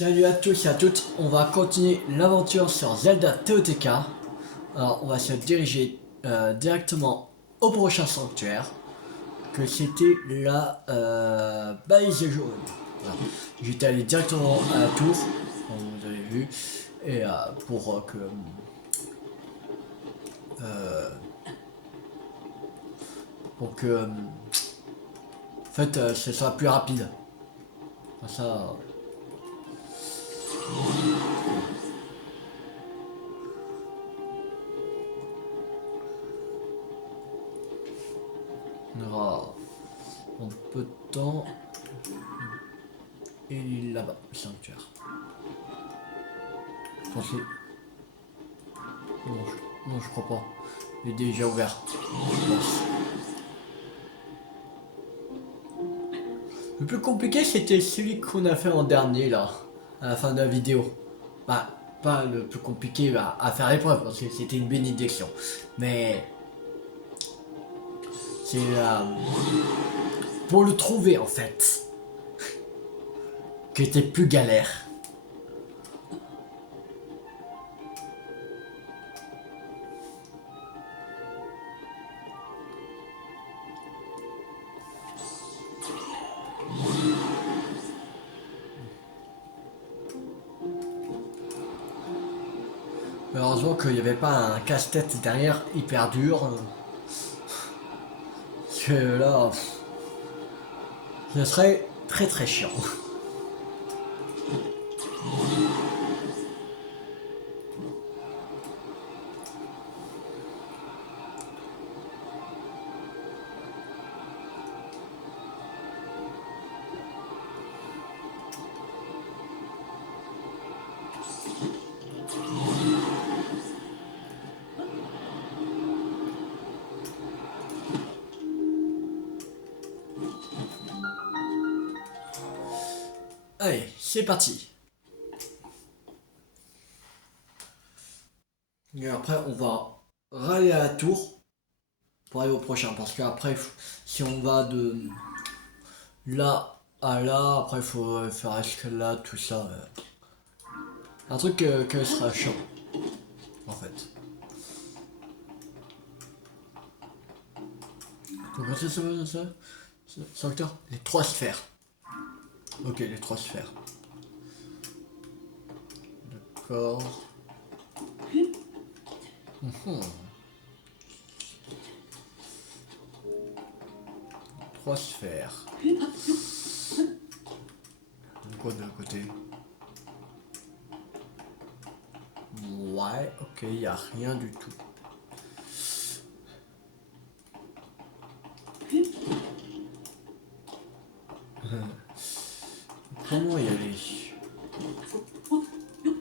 Salut à tous et à toutes, on va continuer l'aventure sur Zelda TOTK. Alors on va se diriger directement au prochain sanctuaire, que c'était la balise jaune. Voilà. J'étais allé directement à la tour, comme vous avez vu, et pour que en fait ce soit plus rapide. Comme ça. On aura en peu de temps. Et il est là-bas, le sanctuaire. Pensez. Non, je crois pas. Il est déjà ouvert. Je pense. Le plus compliqué, c'était celui qu'on a fait en dernier, là. À la fin de la vidéo. Bah, pas le plus compliqué à faire l'épreuve, parce que c'était une bénédiction. Mais. C'est pour le trouver, en fait. Qui était plus galère. Heureusement qu'il n'y avait pas un casse-tête derrière hyper dur. Parce que là, ce serait très très chiant. Allez, c'est parti. Et après, on va râler à la tour pour aller au prochain. Parce qu'après, si on va de là à là, après, il faut faire escalade, tout ça. Un truc que sera chiant, en fait. Donc, c'est ça, Sancteur, les trois sphères. Ok, les trois sphères. D'accord. Trois sphères. Quoi de l'autre côté? Ouais, ok, il a rien du tout. Comment y aller?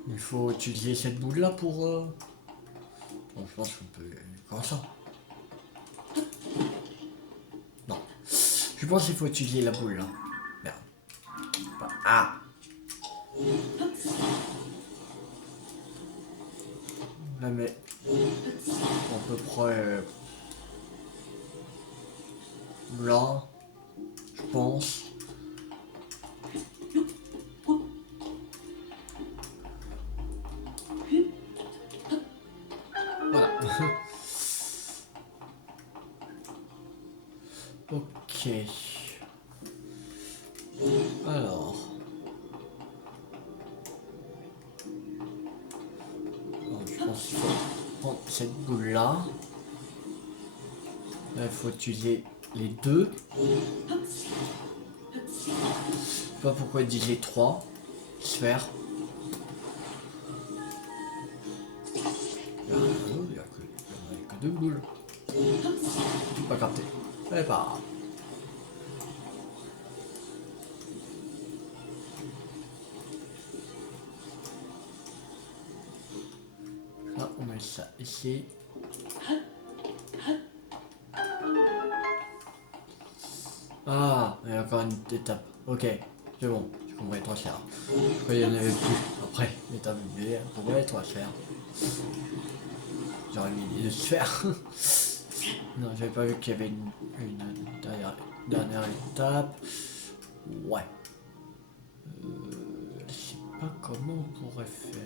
Il faut utiliser cette boule là pour... Bon, je pense qu'on peut y aller comme ça. Non. Je pense qu'il faut utiliser la boule là. Merde. Ah! On la met à peu près là, je pense. Voilà. Ok. Alors. Je pense qu'il faut prendre cette boule là. Là, il faut utiliser les deux. Je sais pas pourquoi ils disent les trois sphères. Il n'y a que deux boules. Pas capté. C'est pas grave. Là, on met ça ici. Ah, il y a encore une étape. Ok, c'est bon, j'ai compris les trois sphères. Je croyais qu'il n'y en avait plus. Après, l'étape B, pourquoi les trois sphères? J'aurais mis les deux sphères. Non, j'avais pas vu qu'il y avait une dernière étape. Ouais. C'est pas comment on pourrait faire.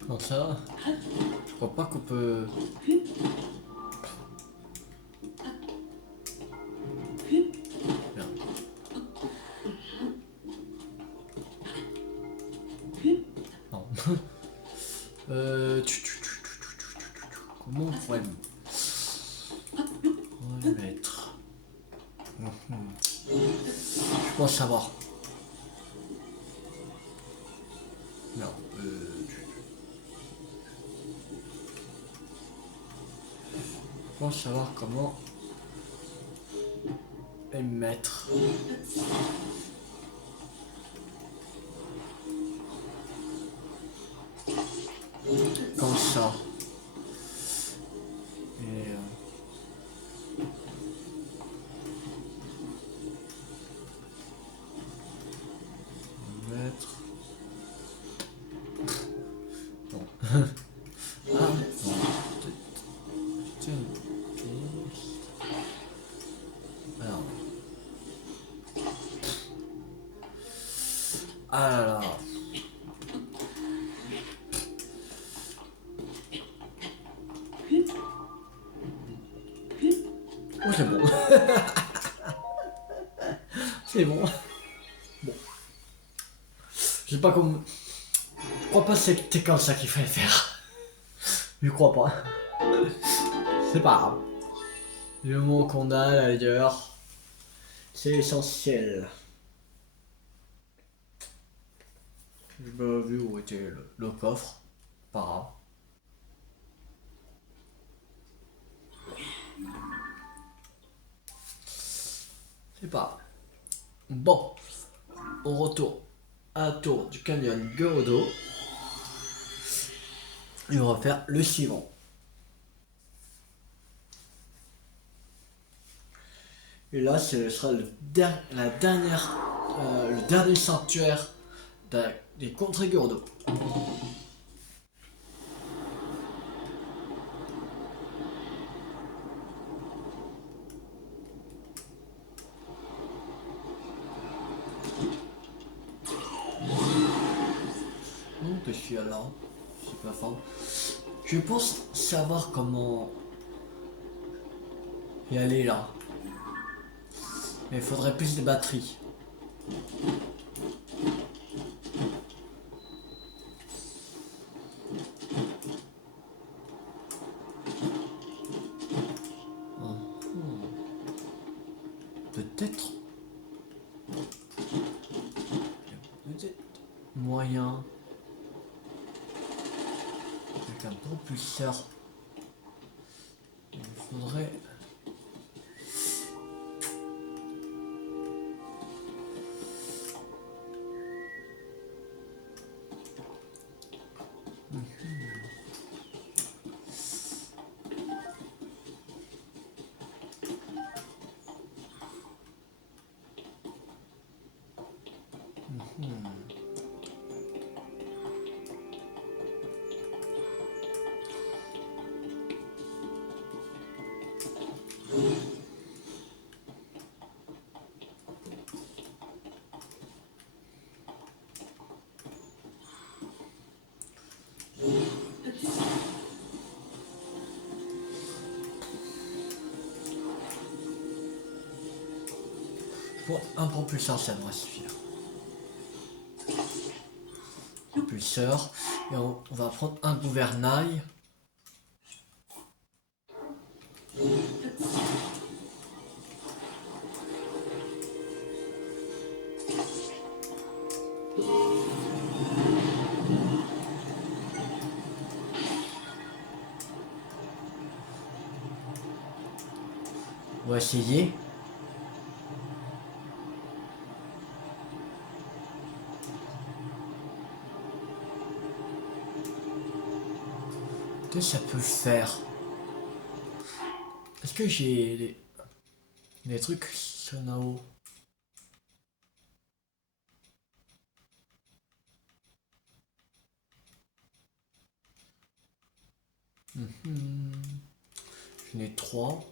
Comment ça? Je crois pas qu'on peut... Non. Comment on pourrait le mettre? Je pense savoir. Non. Je pense savoir comment le mettre. Comme ça. Et mettre. Bon. Ah, non. Tiens. Alors. Ah là là. Oh, c'est bon. C'est bon. Bon. Je sais pas comment. Je crois pas que c'était comme ça qu'il fallait faire. Je crois pas. C'est pas grave. Le mot qu'on a d'ailleurs, c'est essentiel. J'ai pas vu où était le coffre. Pas grave. C'est pas grave. Bon, on retourne à la tour du canyon Gerudo. Et on va faire le suivant. Et là, ce sera le dernier sanctuaire des contrées Gerudo. Donc, je suis là. Je sais pas fort. Je pense savoir comment y aller là. Mais il faudrait plus de batterie. Peut-être. Peut-être moyen. Avec un propulseur. Il faudrait. Pour un propulseur, ça devrait suffire. Propulseur. Et on va prendre un gouvernail. On va essayer. Peut-être ça peut le faire. Est-ce que j'ai des trucs sur Nao? J'en ai 3.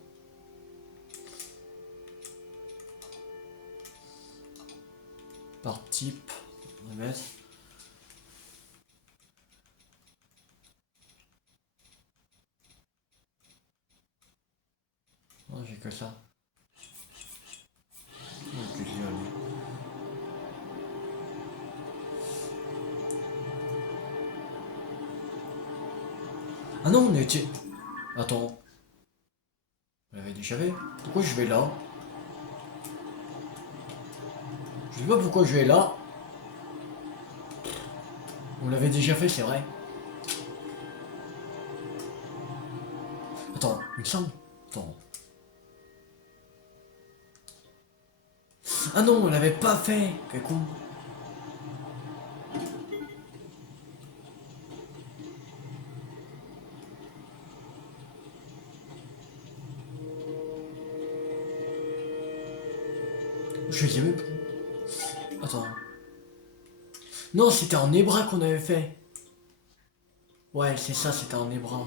Par type. On va mettre. Non, j'ai que ça. Ok, j'y vais aller. Ah non, on était. Attends. On l'avait déjà fait. Pourquoi je vais là? Je sais pas pourquoi je vais là. On l'avait déjà fait, c'est vrai. Attends, il me semble. Attends. Ah non, on l'avait pas fait. Quel con. Je sais même plus. Attends. Non, c'était en Hébra qu'on avait fait. Ouais, c'est ça, c'était en Hébra.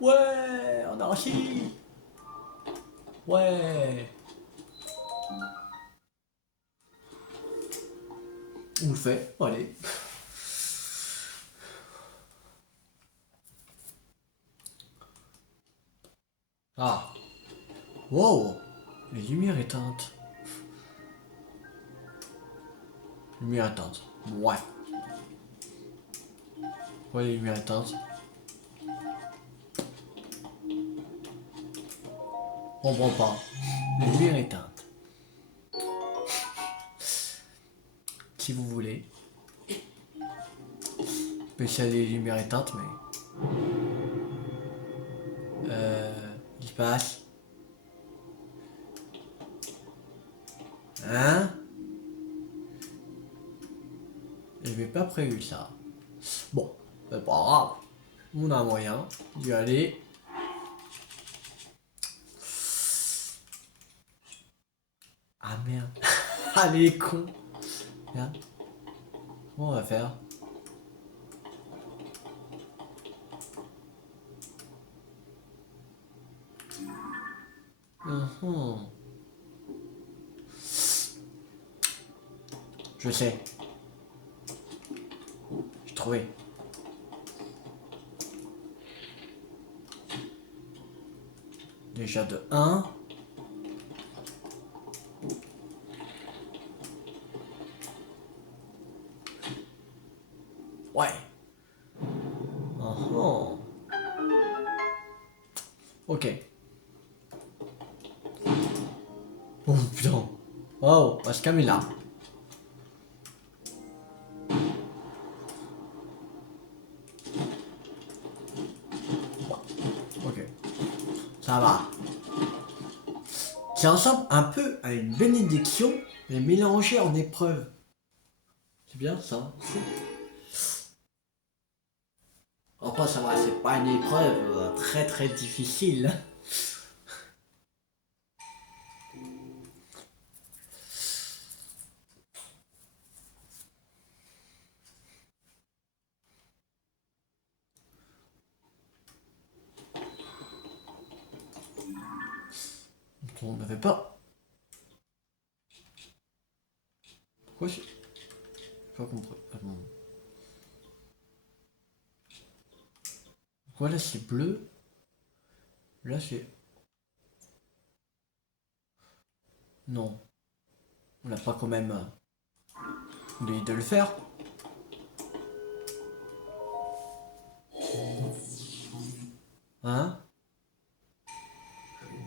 Ouais, on a réussi. Ouais. On le fait. Allez. Ah. Wow. Les lumières éteintes. Lumière éteinte. Ouais. Ouais, les lumières éteintes. On comprend pas. Les lumières éteintes. Si vous voulez. Spécial les lumières éteintes, mais. Il passe. Hein? J'avais pas prévu ça. Bon, c'est pas grave. On a moyen d'y aller. Ah merde. Allez, con. Merde. Comment on va faire? Mhm. Je sais. J'ai trouvé. Déjà de un. Ouais. Mhm. Ok. Oh putain. Oh, on va se calmer là. Ok. Ça va. Ça ressemble un peu à une bénédiction, mais mélangée en épreuve. C'est bien ça. Enfin, ça va, c'est pas une épreuve très très difficile. On n'avait pas. Pourquoi c'est. J'ai pas compris. Attends. Pourquoi là c'est bleu? Là c'est. Non. On n'a pas quand même oublié de le faire. Hein?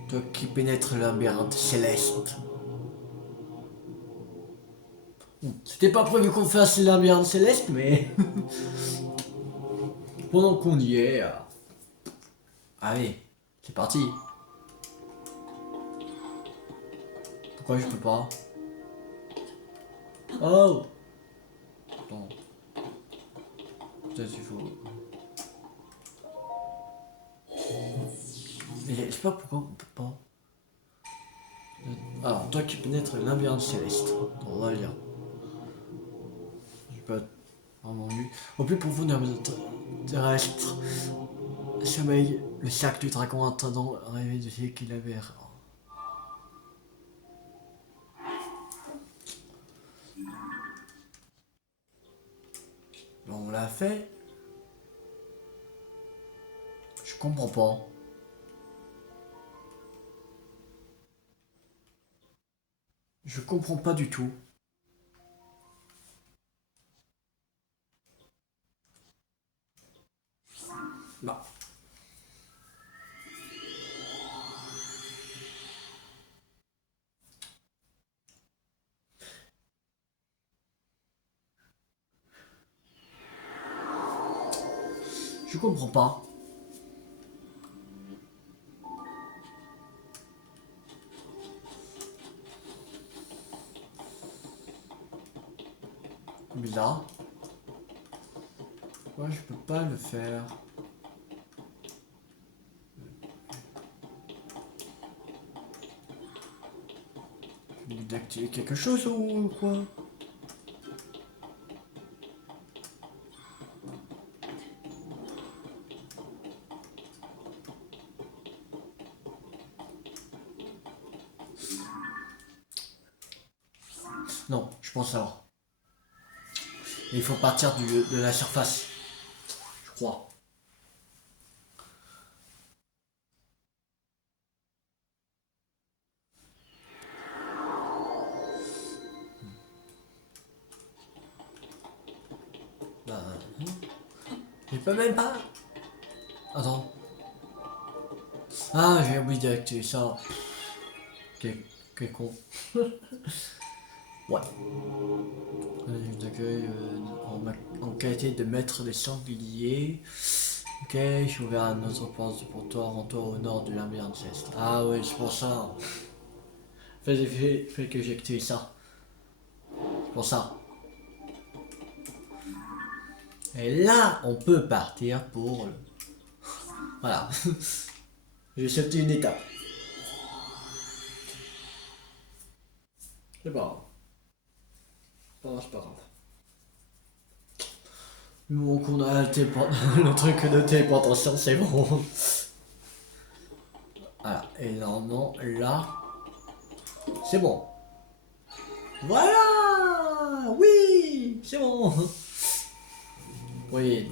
Toi qui pénètres le labyrinthe céleste. C'était pas prévu qu'on fasse l'ambiance céleste, mais pendant qu'on y est, allez, c'est parti. Pourquoi je peux pas? Oh, bon, peut-être il faut. Mais je sais pas pourquoi on peut pas. Alors, toi qui pénètres l'ambiance céleste, on va lire. J'ai pas vraiment lu. Au plus profond de terrestre, sommeil, le sac du dragon attendant rêver de ce qu'il avait. Bon, on l'a fait. Je comprends pas. Je comprends pas du tout. Bah. Je comprends pas. Bizarre. Pourquoi je peux pas le faire? D'activer quelque chose ou quoi? Non, je pense savoir. Il faut partir de la surface. Je crois. Bah. Je peux même pas. Attends. Ah, j'ai oublié d'activer ça. Quel con. Ouais. D'accueil en qualité de maître des sangliers. Ok, j'ai ouvert un autre porte du portoir, rends-toi au nord de l'ambiance est. Ah ouais, c'est pour ça. Fait que j'ai activé ça. C'est pour ça. Et là, on peut partir pour le... Voilà. J'ai sauté une étape. C'est pas grave. C'est pas grave. Donc on a le truc de téléportation, c'est bon. Voilà, et normalement là, c'est bon. Voilà. Oui, c'est bon. Oui,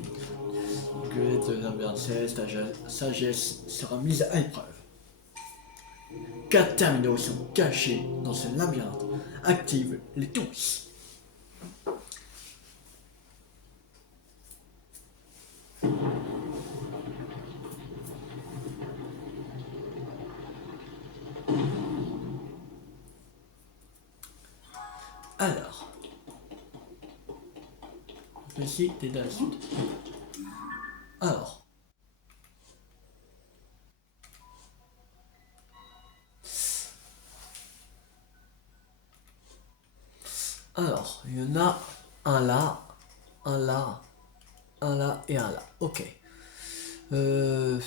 que de l'ambiance, ta sagesse sera mise à épreuve. 4 terminaux sont cachés dans ce labyrinthe. Active-les tous. Alors, ici, t'es dans la suite. Alors, il y en a un là, un là, un là et un là. Ok. Je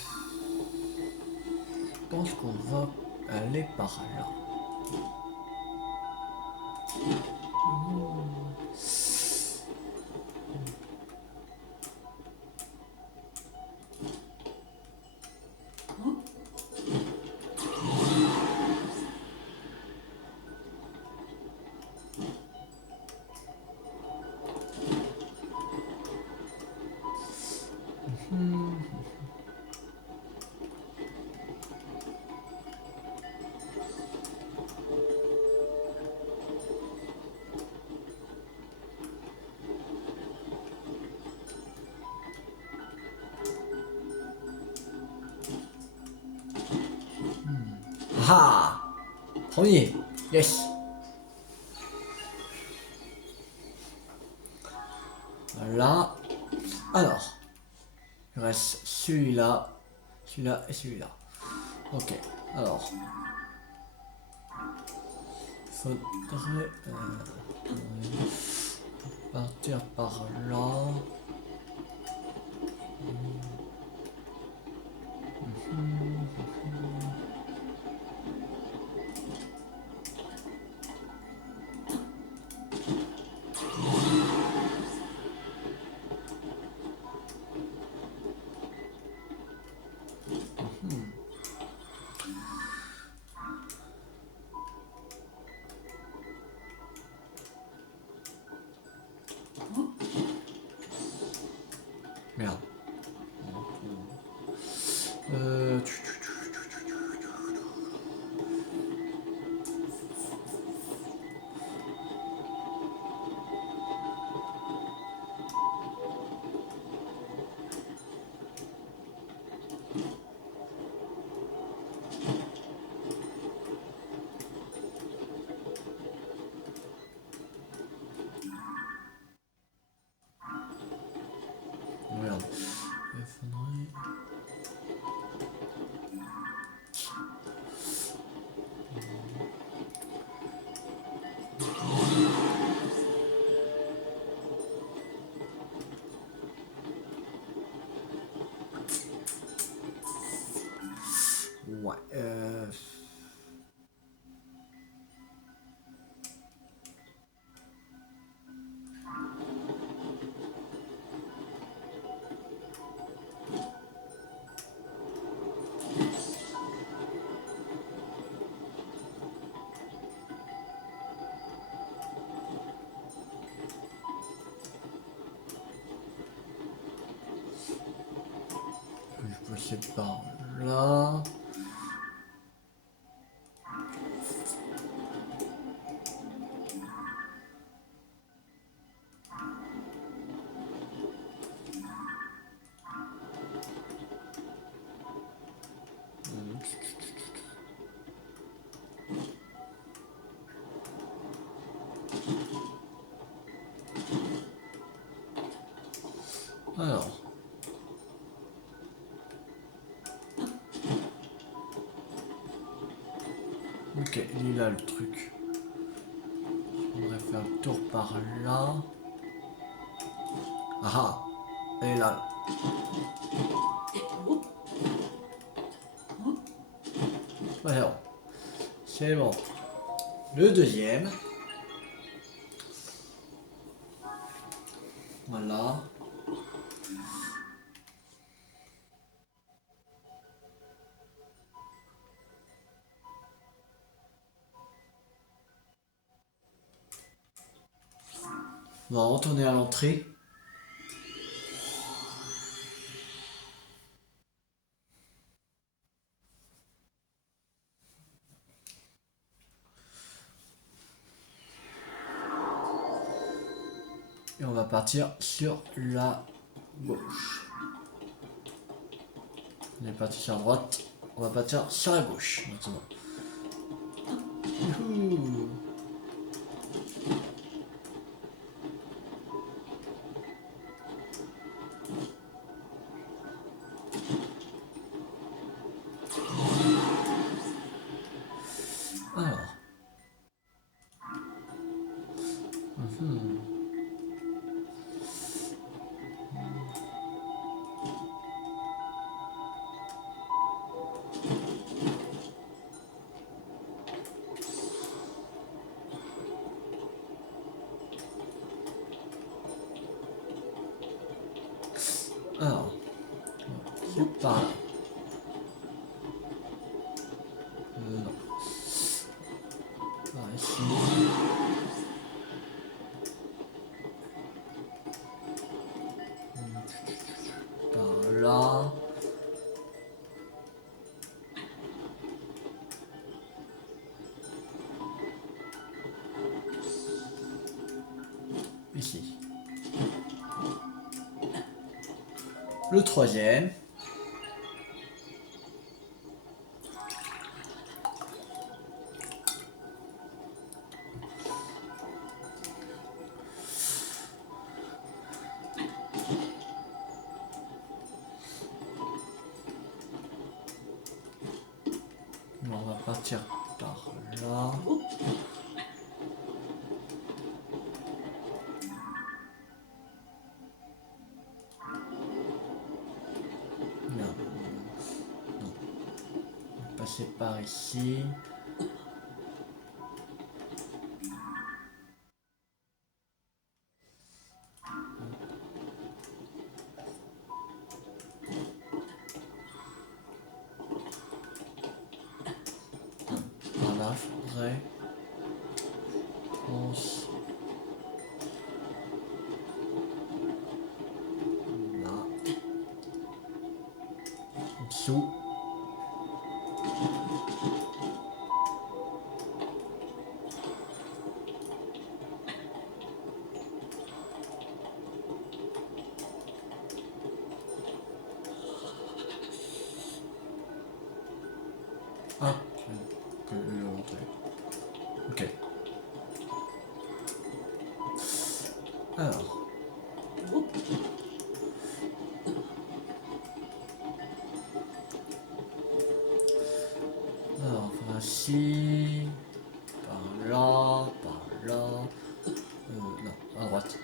pense qu'on va aller par là. Ah, premier, yes. Alors, il reste celui-là, celui-là et celui-là. Ok, alors. Faudrait partir par là. Merde. Euh... Merde. Il faudrait... Ouais, je peux passer par là. Alors. Ok, il est là le truc. On devrait faire un tour par là. Ah ah, elle est là. Alors, c'est bon. Le deuxième. Voilà. On va retourner à l'entrée. Et on va partir sur la gauche. On est parti sur la droite. On va partir sur la gauche maintenant. Youhou. Alors. Alors. C'est par là. Non. Par ici. Par là. Ici. Le troisième. partir par là. Non. Non. Passer par ici. Voilà, faudrait. Pense. Là. En dessous. Ah, que je vais montrer. Ok. Alors. Alors, voici. Par là, par là. Non, à droite.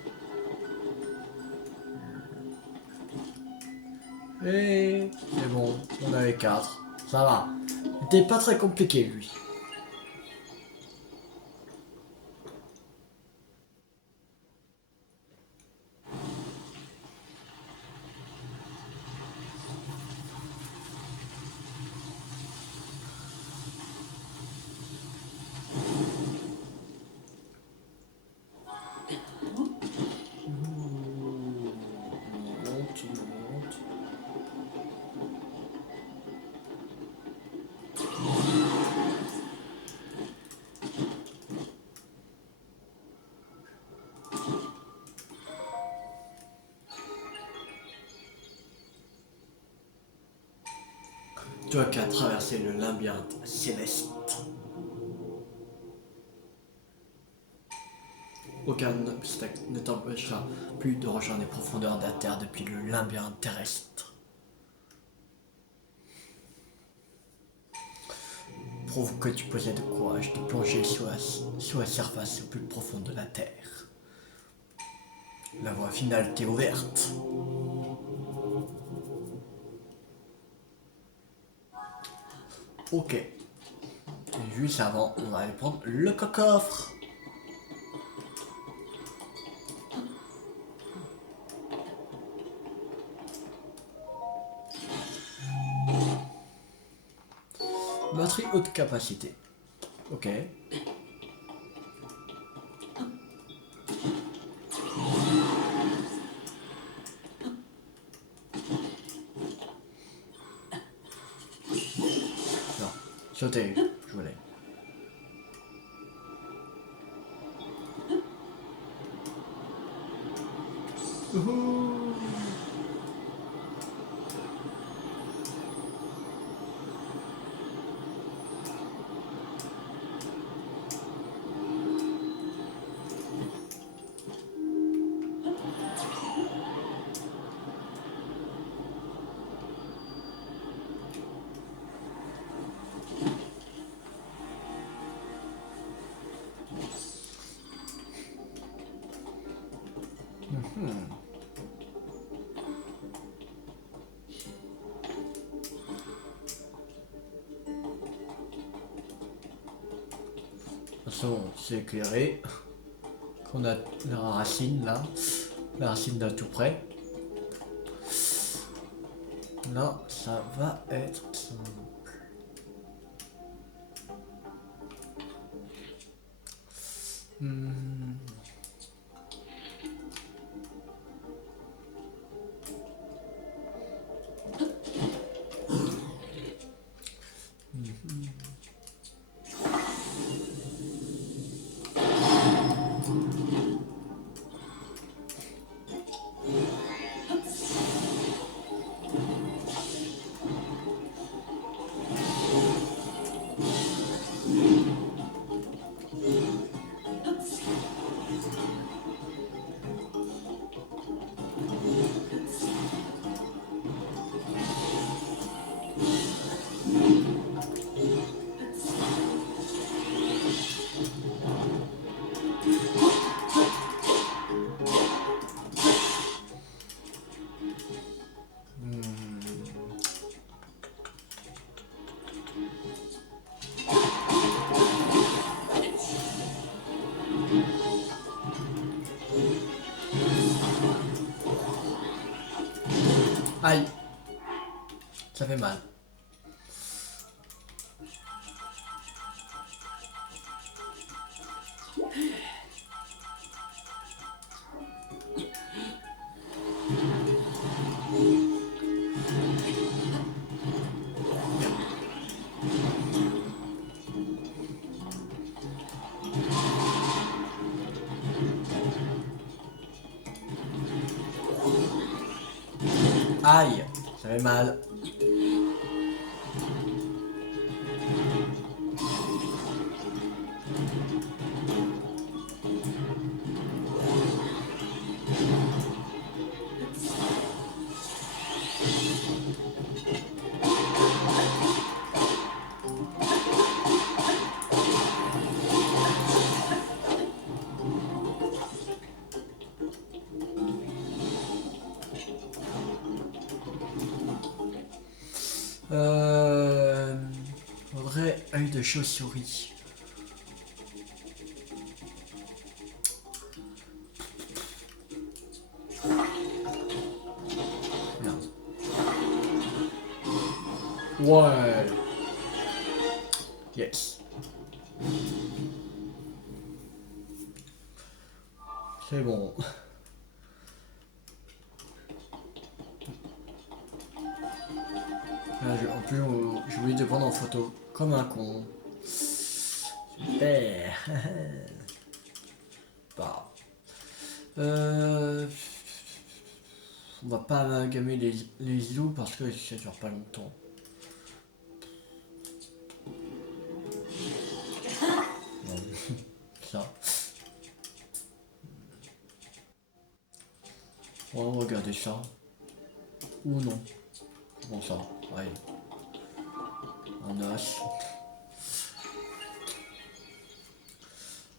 Et c'est bon, on avait 4. Ça va. C'était pas très compliqué, lui. Monte, monte. Toi qui as traversé le labyrinthe céleste. Aucun obstacle ne t'empêchera plus de rejoindre les profondeurs de la Terre depuis le labyrinthe terrestre. Prouve que tu possèdes le courage de plonger sous la surface au plus profond de la Terre. La voie finale t'est ouverte. Ok. Et juste avant, on va aller prendre le coffre. Batterie haute capacité. Ok. Non. Sauter, je voulais. Ouhou. De toute façon, c'est éclairé. On a la racine là. La racine de tout près. Là, ça va être simple. Aïe. Ça fait mal. Aïe. Ça fait mal. Faudrait œil de chauve-souris. Merde. Ouais. Yes. C'est bon. Ah, en plus, j'ai oublié de prendre en photo. Comme un con. Super. Bah. On va pas amalgamer les îlots parce que ça dure pas longtemps. Non. Ça. On va regarder ça. Ou non. Bon ça, ouais. Un os.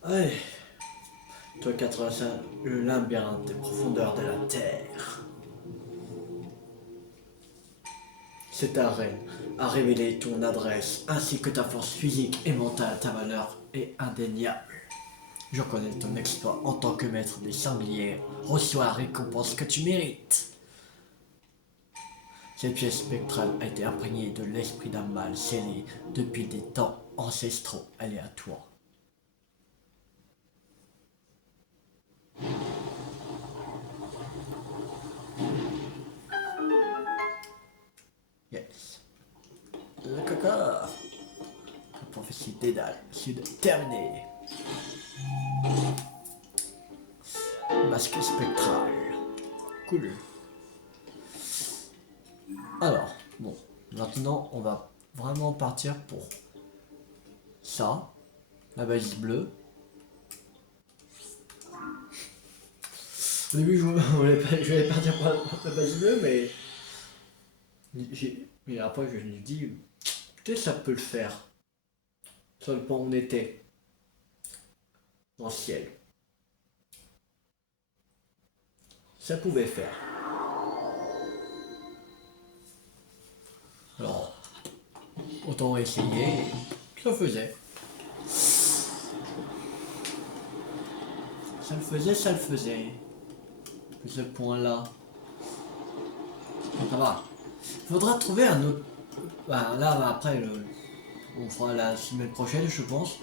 Allez. Toi 85, le labyrinthe des profondeurs de la Terre. Cette arène a révélé ton adresse ainsi que ta force physique et mentale. Ta valeur est indéniable. Je connais ton exploit en tant que maître des sangliers. Reçois la récompense que tu mérites. Cette pièce spectrale a été imprégnée de l'esprit d'un mal scellé depuis des temps ancestraux aléatoires. Yes. Le caca. La prophétie d'Édal, sud terminé. Masque spectral. Cool. Alors, bon, maintenant on va vraiment partir pour ça, la balise bleue. Au début, je voulais partir pour la balise bleue, mais après, je me dis, peut-être ça peut le faire. Sur le point où on était, dans le ciel. Ça pouvait faire. Alors, autant essayer, ça faisait. Ça le faisait, ça le faisait. Puis ce point-là, ça va. Faudra trouver un autre. Bah, là, après, on fera la semaine prochaine, je pense.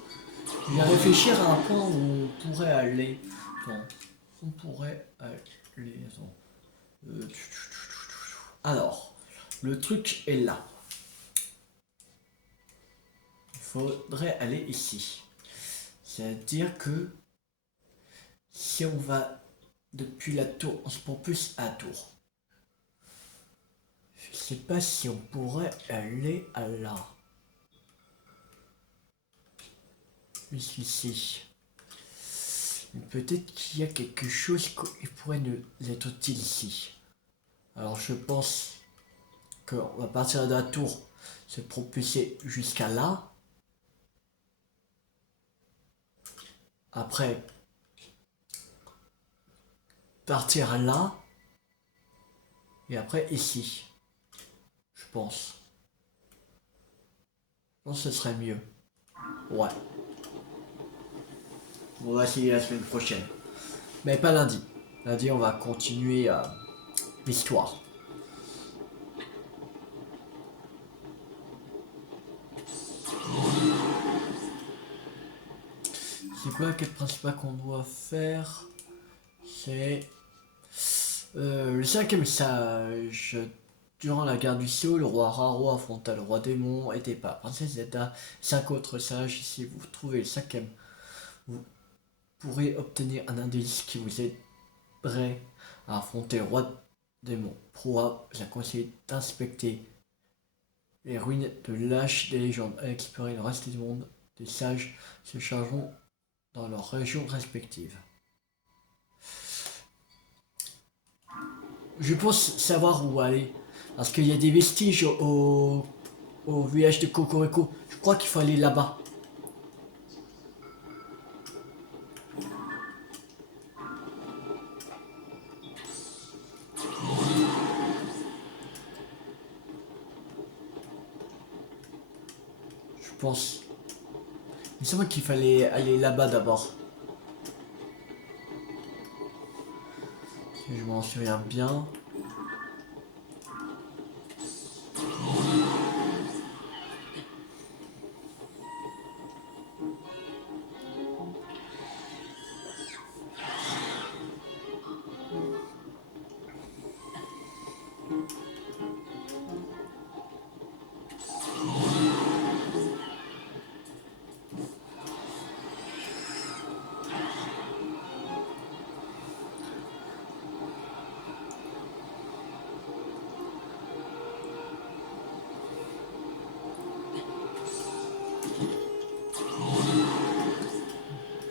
Je vais réfléchir à un point où on pourrait aller. Attends, on pourrait aller. Attends. Alors, le truc est là. Il faudrait aller ici. C'est-à-dire que si on va depuis la tour, on se propulse à la tour. Je sais pas si on pourrait aller à là. Jusqu'ici. Peut-être qu'il y a quelque chose qui pourrait nous être utile ici. Alors je pense qu'on va partir de la tour, se propulser jusqu'à là. Après, partir là. Et après ici. Je pense. Je pense que ce serait mieux. Ouais. On va essayer la semaine prochaine. Mais pas lundi. Lundi, on va continuer l'histoire. la quête principale qu'on doit faire, c'est le cinquième sage. Durant la guerre du Sceau, le roi Raro affronta le roi démon et Tepa, princesse Zelda, 5 autres sages. Si vous trouvez le cinquième, vous pourrez obtenir un indice qui vous aiderait à affronter le roi démon. Proa vous a conseillé d'inspecter les ruines de l'Âge des légendes, à explorer le reste du monde. Les sages se chargeront dans leurs régions respectives. Je pense savoir où aller, parce qu'il y a des vestiges au village de Cocorico. Je crois qu'il faut aller là-bas. Je pense. Il me semble qu'il fallait aller là-bas d'abord. Si je m'en souviens bien.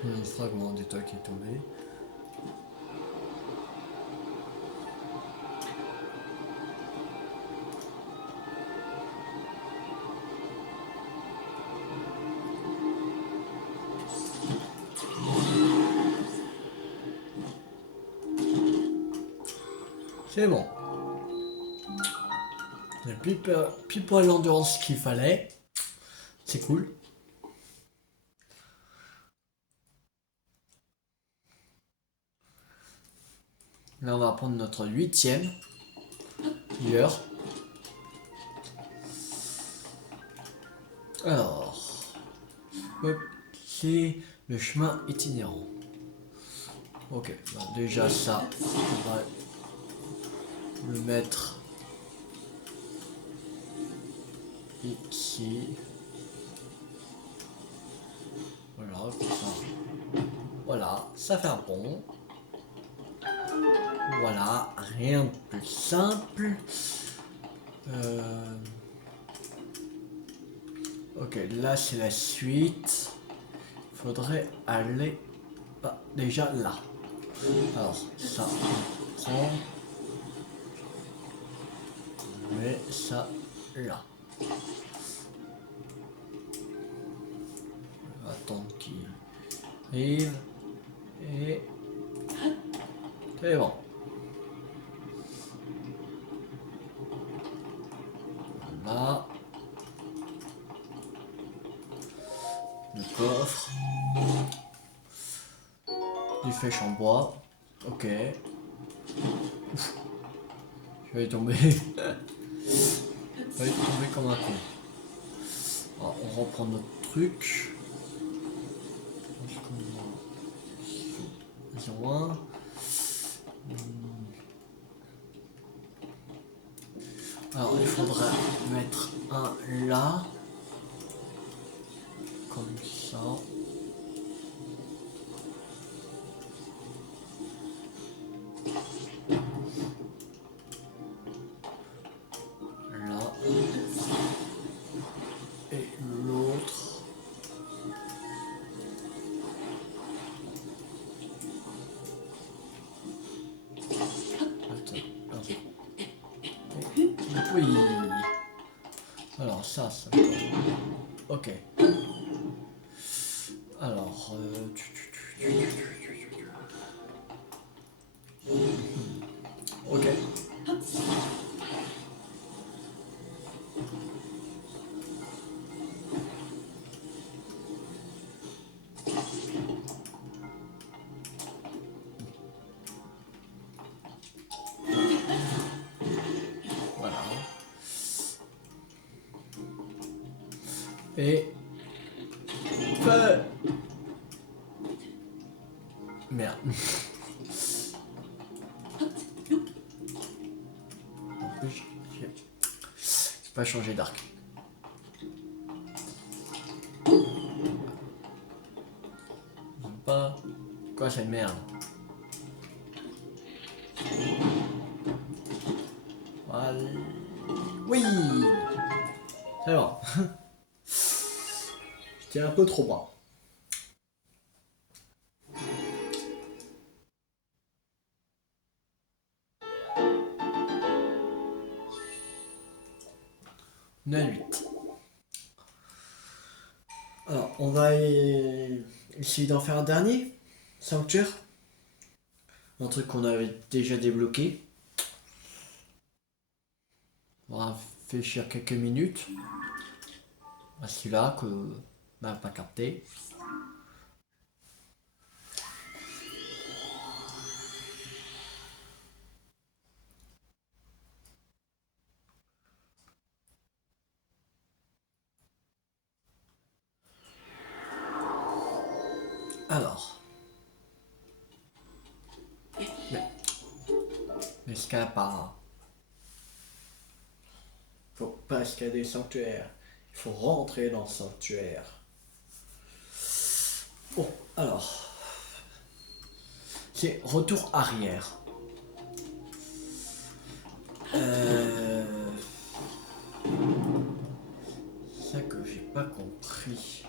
Un fragment d'étoile qui est tombé. C'est bon. J'ai pile poil l'endurance qu'il fallait. C'est cool. Là, on va prendre notre 8e heure. Alors, hop, c'est le chemin itinérant. Ok, bah déjà ça, on va le mettre ici. Voilà, comme ça. Voilà, ça fait un pont. Voilà, rien de plus simple. Ok, là c'est la suite. Faudrait aller déjà là. Alors, ça, on prend. On met ça là. On va attendre qu'il arrive. Et c'est bon. Voilà. Le coffre. Des flèches en bois. Ok. Ouf. Je vais tomber. Je vais tomber comme un con. Alors, on reprend notre truc. 01. Alors il faudra mettre un là. Comme ça. Là. Et l'autre. Oui. Alors ça. Ok. Alors. Ok. Voilà. Et feu. En plus, j'ai pas changé d'arc. Pas. Quoi cette merde? Voilà. Oui. C'est bon. J'étais un peu trop bas. On est à 8. Alors, on va essayer d'en faire un dernier. Sanctuaire. Un truc qu'on avait déjà débloqué. On va réfléchir quelques minutes. À celui-là que on n'a pas capté. Alors. Mais ce qu'il n'y a pas. Faut pas escalader le sanctuaire. Il faut rentrer dans le sanctuaire. Bon, alors. C'est retour arrière. C'est ça que j'ai pas compris.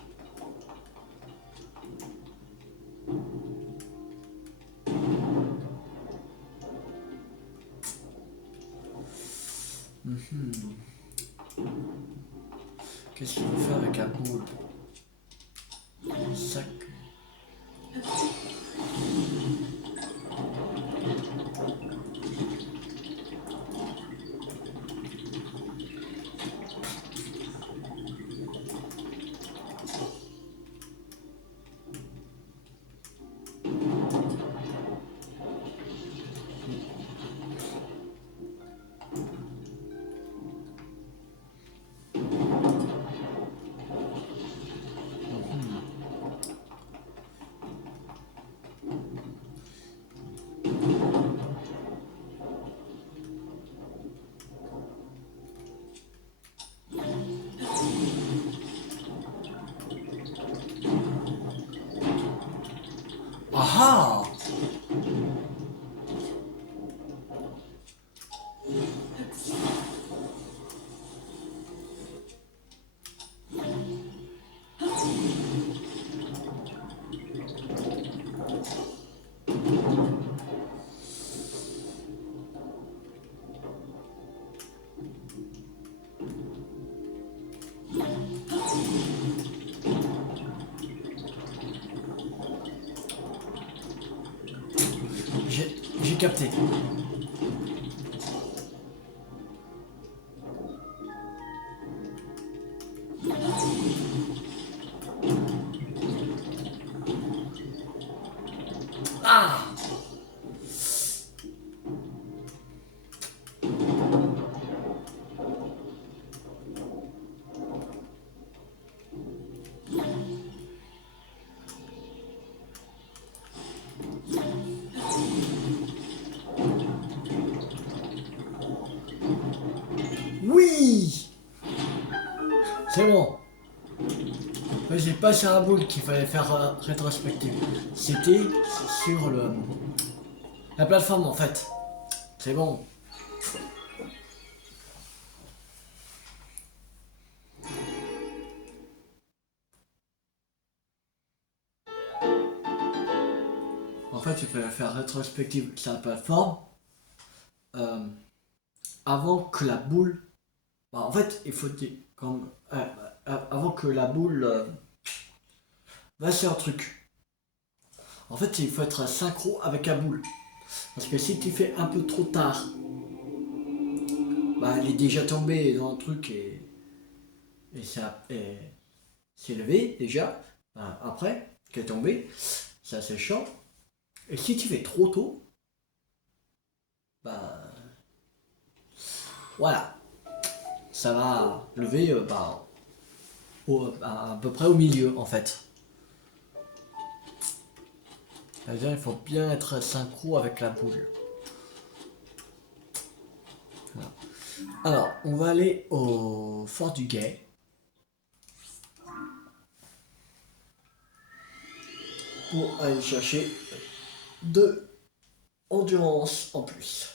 Qu'est-ce qu'il faut faire avec la boule? Sac. Ah ah! J'ai capté. Ah! Oui! C'est bon. Mais c'est pas sur la boule qu'il fallait faire rétrospective. C'était sur la plateforme en fait. C'est bon. En fait, il fallait faire rétrospective sur la plateforme euh, avant que la boule. Bah, en fait, il faut dire comme avant que la boule va sur un truc. En fait, il faut être synchro avec la boule. Parce que si tu fais un peu trop tard, bah, elle est déjà tombée dans le truc et ça s'est levé déjà. Bah, après qu'elle est tombée, ça c'est chiant. Et si tu fais trop tôt, bah voilà, ça va lever bah, à peu près au milieu en fait. C'est-à-dire il faut bien être synchro avec la boule. Voilà. Alors, on va aller au Fort du Guet. Pour aller chercher 2 endurance en plus.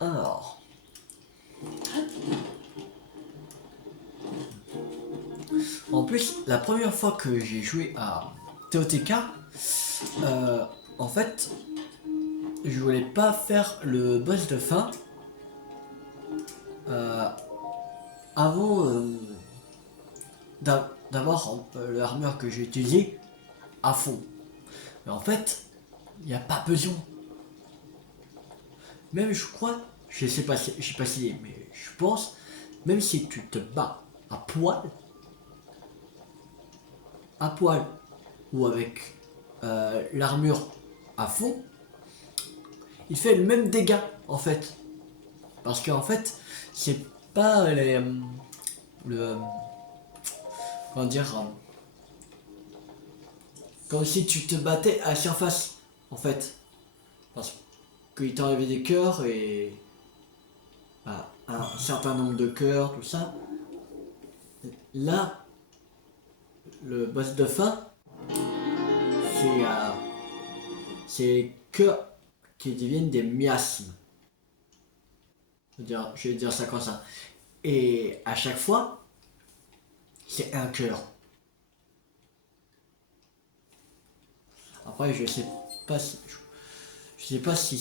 Alors, en plus, la première fois que j'ai joué à TOTK, en fait, je voulais pas faire le boss de fin euh, avant d'avoir l'armure que j'ai utilisée à fond. Mais en fait, il n'y a pas besoin. Même je crois, je sais pas, je sais pas si, mais je pense, même si tu te bats à poil ou avec l'armure à fond, il fait le même dégât en fait. Parce qu'en fait, c'est pas le comment dire comme si tu te battais à la surface en fait. Parce qu'il t'enlevait des cœurs et bah, un certain nombre de cœurs, tout ça. Là, le boss de fin, c'est c'est que qui deviennent des miasmes. Je vais dire ça comme ça. Et à chaque fois, c'est un cœur. Après, je sais pas si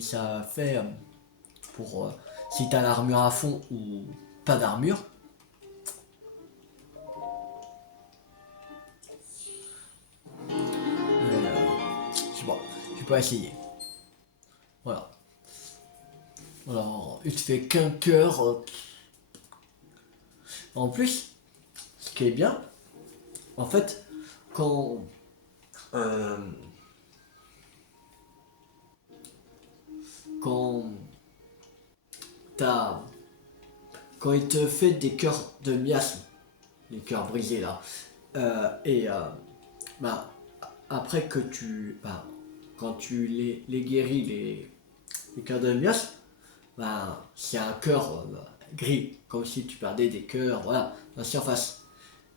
ça fait pour si t'as l'armure à fond ou pas d'armure. Je sais pas, je peux essayer. Voilà. Alors, il te fait qu'un cœur. En plus, ce qui est bien, en fait, quand euh, quand t'as quand il te fait des cœurs de miasme, les cœurs brisés là, et bah, après que quand tu les guéris les cœurs de miasme, bah, c'est un cœur gris, comme si tu perdais des cœurs, voilà, dans la surface.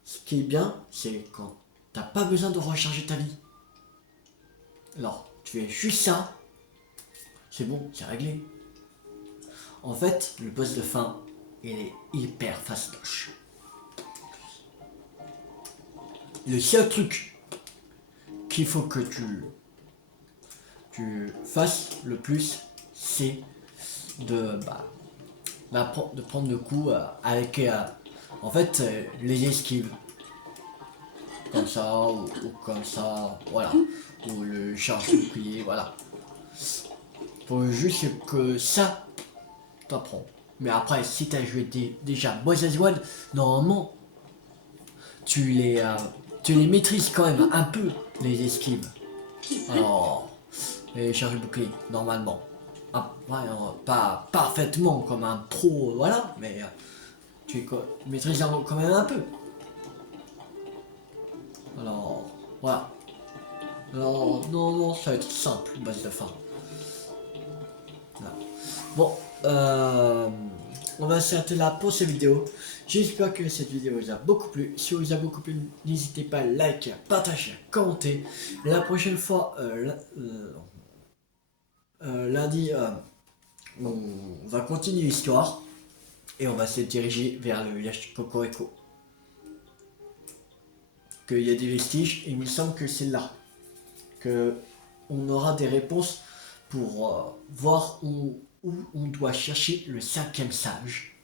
Ce qui est bien, c'est quand t'as pas besoin de recharger ta vie. Alors, tu fais juste ça, c'est bon, c'est réglé. En fait, le boss de fin, il est hyper fastoche. Le seul truc qu'il faut que tu fasses le plus, c'est de, de prendre le coup avec en fait les esquives. Comme ça, ou comme ça, voilà. Ou le charge bouclier, voilà. Faut juste que ça t'apprends. Mais après, si t'as joué déjà Boys as One, normalement, tu les, euh, tu les maîtrises quand même un peu, les esquives. Alors, les charges bouclier, normalement. Après, pas parfaitement comme un pro, voilà, mais tu maîtrises quand même un peu. Alors, voilà. Alors, non, ça va être simple, base de fin. Voilà. Bon, on va s'arrêter là pour cette vidéo. J'espère que cette vidéo vous a beaucoup plu. Si vous a beaucoup plu, n'hésitez pas à liker, à partager, à commenter. La prochaine fois, lundi, on va continuer l'histoire et on va se diriger vers le village Cocorico. Qu'il y a des vestiges et il me semble que c'est là que on aura des réponses pour voir où on doit chercher le 5e sage.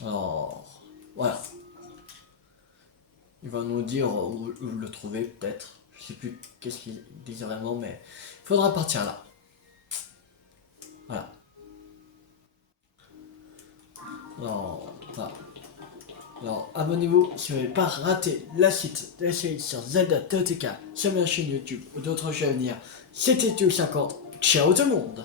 Alors, voilà. Il va nous dire où le trouver, peut-être. Je sais plus qu'est-ce qu'il disait vraiment, mais il faudra partir là. Voilà. Alors, voilà. Alors abonnez-vous si vous n'avez pas raté la suite de la série sur Zelda TOTK sur ma chaîne YouTube ou d'autres jeux à venir. C'était Tuo50. Ciao tout le monde!